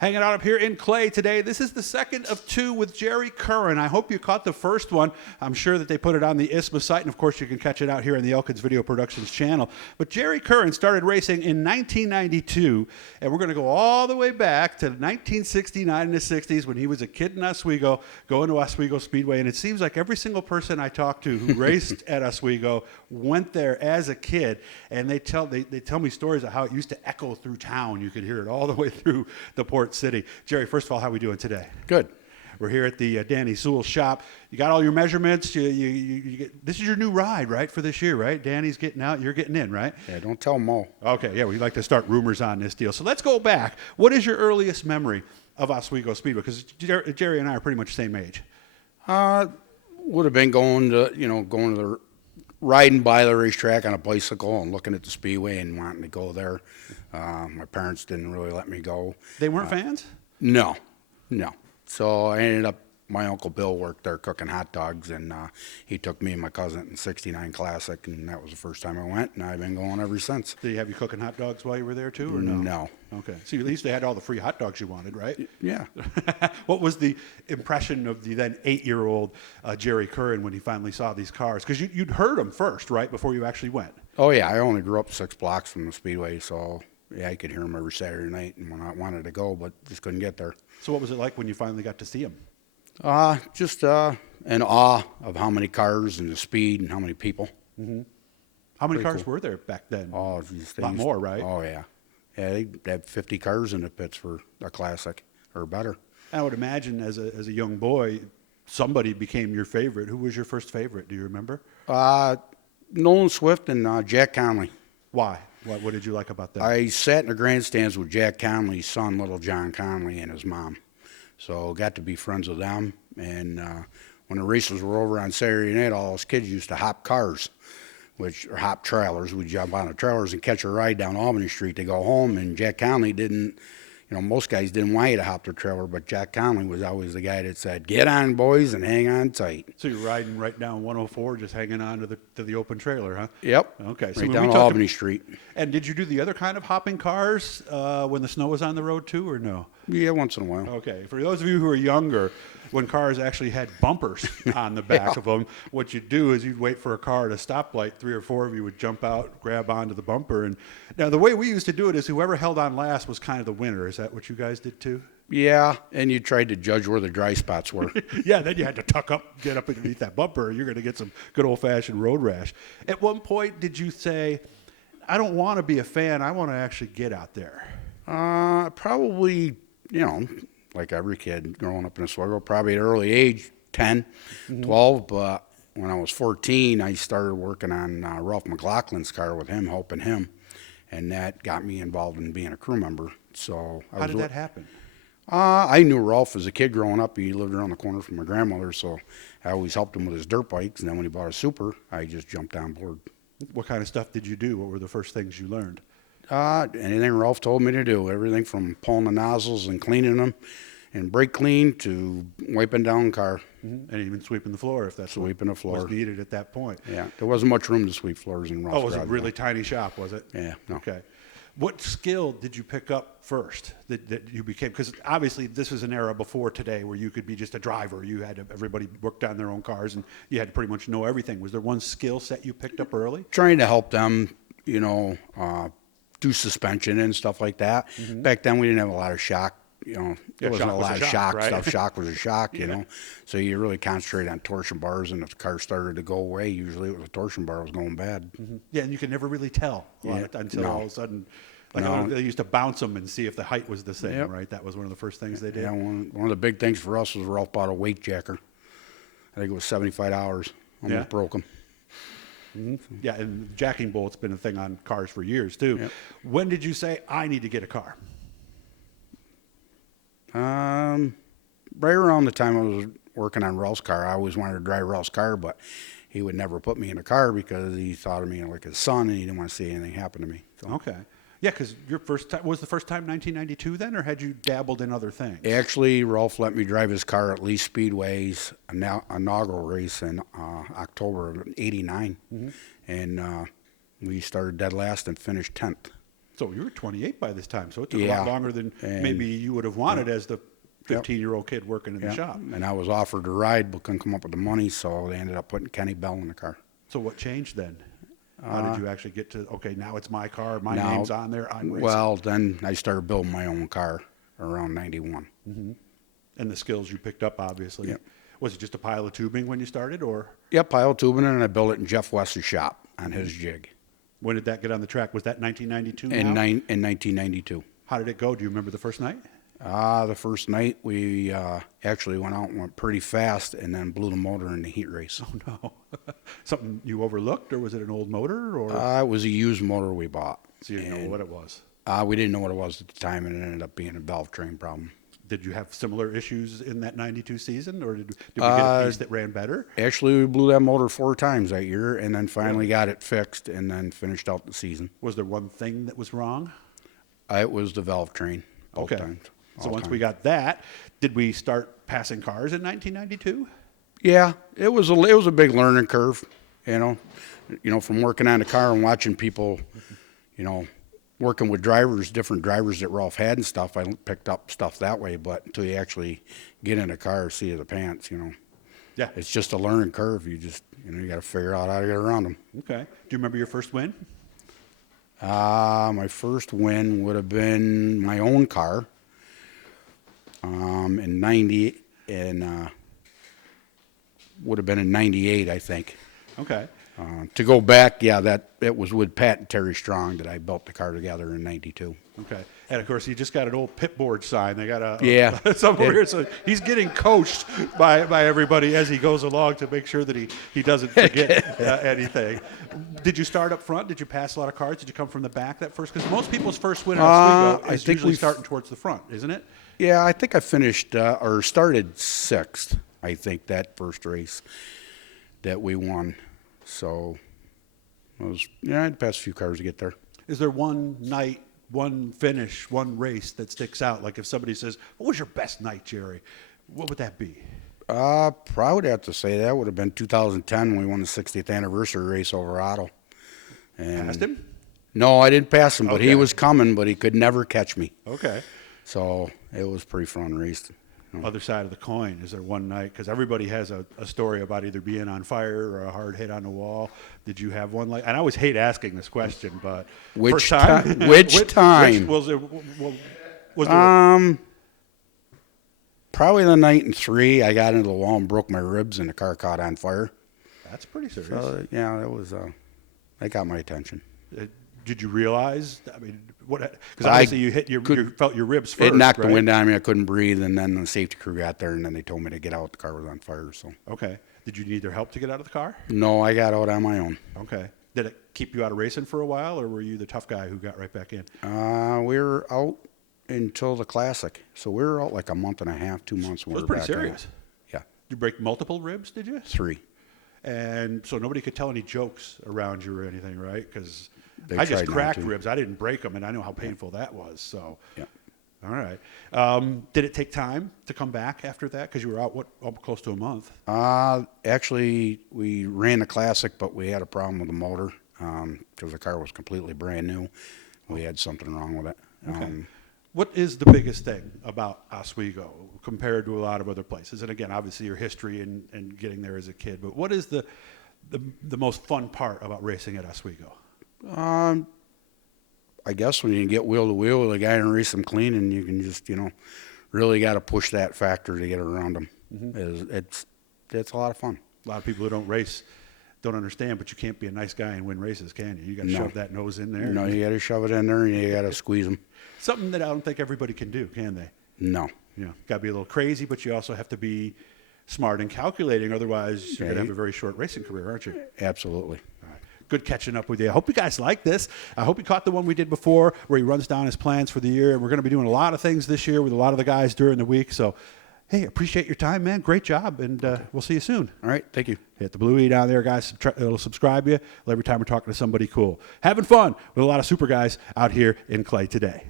Hanging out up here in Clay today. This is the second of two with Jerry Curran. I hope you caught the first one. I'm sure that they put it on the ISMA site, and of course you can catch it out here on the Elkins Video Productions channel. But Jerry Curran started racing in 1992, and we're going to go all the way back to 1969 and the 60s when he was a kid in Oswego, going to Oswego Speedway. And it seems like every single person I talked to who raced at Oswego went there as a kid, and they tell me stories of how it used to echo through town. You could hear it all the way through the port city. Jerry, first of all, how are we doing today? Good. We're here at the Danny Sewell shop. You got all your measurements. This is your new ride, right, for this year, right? Danny's getting out. You're getting in, right? Yeah, don't tell them all. Okay, yeah, we like to start rumors on this deal. So let's go back. What is your earliest memory of Oswego Speedway? Because Jerry and I are pretty much the same age. Would have been going to the riding by the racetrack on a bicycle and looking at the speedway and wanting to go there. My parents didn't really let me go. They weren't fans? No. So I ended up, my Uncle Bill worked there cooking hot dogs, and he took me and my cousin in '69 Classic, and that was the first time I went, and I've been going ever since. Did he have you cooking hot dogs while you were there too, or no? No. Okay. So at least they had all the free hot dogs you wanted, right? Yeah. What was the impression of the then 8-year-old Jerry Curran when he finally saw these cars? Because you'd heard them first, right, before you actually went? Oh, yeah. I only grew up 6 blocks from the speedway, so yeah, I could hear them every Saturday night and when I wanted to go, but just couldn't get there. So what was it like when you finally got to see them? Just in awe of how many cars and the speed and how many people. Mm-hmm. How many Pretty cars cool. were there back then? Oh, geez, a lot more, right? Oh, yeah. Yeah, they had 50 cars in the pits for a Classic or better. I would imagine as a young boy, somebody became your favorite. Who was your first favorite? Do you remember? Nolan Swift and Jack Conley. Why? What did you like about that? I sat in the grandstands with Jack Conley's son, little John Conley, and his mom. So got to be friends with them. And when the races were over on Saturday night, all those kids used to hop cars, which are hop trailers. We'd jump on the trailers and catch a ride down Albany Street to go home. And Jack Conley didn't, most guys didn't want you to hop the trailer, but Jack Conley was always the guy that said, "Get on, boys, and hang on tight." So you're riding right down 104, just hanging on to the open trailer, huh? Yep. Okay. So right down Albany Street. And did you do the other kind of hopping cars when the snow was on the road too, or no? Yeah, once in a while. Okay. For those of you who are younger, when cars actually had bumpers on the back of them, what you'd do is you'd wait for a car at a stoplight. 3 or 4 of you would jump out, grab onto the bumper. And now the way we used to do it is whoever held on last was kind of the winner. Is that what you guys did too? Yeah, and you tried to judge where the dry spots were. Yeah, then you had to tuck up, get up underneath that bumper, or you're going to get some good old-fashioned road rash. At one point, did you say, I don't want to be a fan, I want to actually get out there? Probably, like every kid growing up in Oswego, probably at an early age, 10, 12. But when I was 14, I started working on Ralph McLaughlin's car with him, helping him. And that got me involved in being a crew member. So How did that happen? I knew Ralph as a kid growing up. He lived around the corner from my grandmother, so I always helped him with his dirt bikes. And then when he bought a Super, I just jumped on board. What kind of stuff did you do? What were the first things you learned? Anything Ralph told me to do. Everything from pulling the nozzles and cleaning them and brake clean to wiping down the car. Mm-hmm. And even sweeping the floor if that's Sweeping the floor. was needed at that point. Yeah, there wasn't much room to sweep floors in Ralph's Oh, it was a garage, really tiny shop, was it? Yeah. No. Okay. What skill did you pick up first that you became? Because obviously this was an era before today where you could be just a driver. You had everybody worked on their own cars and you had to pretty much know everything. Was there one skill set you picked up early? Trying to help them, do suspension and stuff like that. Mm-hmm. Back then we didn't have a lot of shock. There wasn't a lot of shock right? stuff. Shock was a shock, So you really concentrate on torsion bars, and if the car started to go away, usually it was a torsion bar was going bad. Mm-hmm. Yeah, and you could never really tell until all of a sudden, they used to bounce them and see if the height was the same, right? That was one of the first things they did. Yeah, one of the big things for us was Ralph bought a weight jacker. I think it was $75. Almost broke him. Mm-hmm. Yeah, and jacking bolt's been a thing on cars for years too. Yep. When did you say, I need to get a car? Right around the time I was working on Ralph's car. I always wanted to drive Ralph's car, but he would never put me in a car because he thought of me like his son, and he didn't want to see anything happen to me. So. Okay. Yeah, because your first time was the first time 1992 then, or had you dabbled in other things? Actually, Ralph let me drive his car at Lee Speedway's inaugural race in October of '89, and we started dead last and finished 10th. So you were 28 by this time, so it took a Yeah. lot longer than And- maybe you would have wanted as the 15-year-old kid working in the Yeah. shop. And I was offered a ride, but couldn't come up with the money, so they ended up putting Kenny Bell in the car. So what changed then? How did you actually get to, okay, now it's my car, my Now- name's on there, I'm racing? Well, then I started building my own car around 91. And the skills you picked up, obviously. Yep. Was it just a pile of tubing when you started, or Yep, pile tubing, and I built it in Jeff West's shop on his jig when did that get on the track? Was that 1992 in, now? in 1992. How did it go? Do you remember the first night? The first night we actually went out and went pretty fast and then blew the motor in the heat race. Oh, no. Something you overlooked, or was it an old motor? Or It was a used motor we bought. so you didn't know what it was? We didn't know what it was at the time, and it ended up being a valve train problem. Did you have similar issues in that 92 season, or did we get a piece that ran better? Actually, we blew that motor 4 times that year and then finally got it fixed and then finished out the season. Was there one thing that was wrong? It was the valve train both Okay. times. So all once times. we got that, did we start passing cars in 1992? Yeah, it was a big learning curve, you know, from working on the car and watching people, you know, working with drivers, different drivers that Ralph had and stuff. I picked up stuff that way, but until you actually get in a car, see the pants, you know, Yeah. it's just a learning curve. You got to figure out how to get around them. Okay. Do you remember your first win? My first win would have been my own car, in 90, and would have been in 98, I think. Okay. To go back, yeah, it was with Pat and Terry Strong that I built the car together in 92. Okay. And of course, he just got an old pit board sign. They got Yeah. somewhere here. So he's getting coached by everybody as he goes along to make sure that he doesn't forget anything. Did you start up front? Did you pass a lot of cars? Did you come from the back that first? Because most people's first win at Oswego I is think usually we- starting towards the front, isn't it? Yeah, I think I finished or started 6th, I think, that first race that we won. So I had to pass a few cars to get there. Is there one night, one finish, one race that sticks out? Like if somebody says, "What was your best night, Jerry?" What would that be? Probably would have to say that would have been 2010 when we won the 60th anniversary race over Otto. And Passed him? No, I didn't pass him, but Okay. he was coming, but he could never catch me. Okay. So it was a pretty fun race. Other side of the coin, is there one night? Because everybody has a story about either being on fire or a hard hit on the wall. Did you have one like? And I always hate asking this question, but Which first time? which time? Was there? Was there Probably the night in 3, I got into the wall and broke my ribs, and the car caught on fire. that's pretty serious. Yeah, that was that got my attention. Did you realize? I mean, what? Because I obviously you hit you felt your ribs first. It knocked right? the wind out of me. I couldn't breathe, and then the safety crew got there, and then they told me to get out. The car was on fire. So Okay. Did you need their help to get out of the car? no, I got out on my own. Okay. Did it keep you out of racing for a while, or were you the tough guy who got right back in? We were out until the Classic, so we were out like a month and a half, 2 months. When It was we were pretty back in. serious. Yeah, Did you break multiple ribs? Did you? 3. And so nobody could tell any jokes around you or anything, right? Because They I just tried not cracked to. ribs. I didn't break them, and I know how painful that was. So, Yeah. all right. Did it take time to come back after that? Because you were out close to a month. Actually, we ran the Classic, but we had a problem with the motor because the car was completely brand new. We had something wrong with it. Okay. What is the biggest thing about Oswego compared to a lot of other places? And again, obviously your history and getting there as a kid, but what is the most fun part about racing at Oswego? I guess when you can get wheel to wheel with a guy and race him clean, and you can just, really got to push that factor to get around him. It's a lot of fun. A lot of people who don't race don't understand, but you can't be a nice guy and win races, can you? You got to No. shove that nose in there. No, you got to shove it in there, and you got to squeeze them. Something that I don't think everybody can do, can they? No. Got to be a little crazy, but you also have to be smart and calculating. Otherwise, you're going to have a very short racing career, aren't you? Absolutely. All right. Good catching up with you. I hope you guys like this. I hope you caught the one we did before where he runs down his plans for the year. And we're going to be doing a lot of things this year with a lot of the guys during the week. So, hey, appreciate your time, man. Great job. And we'll see you soon. All right. Thank you. Hit the blue E down there, guys. It'll subscribe you every time we're talking to somebody cool. Having fun with a lot of super guys out here in Clay today.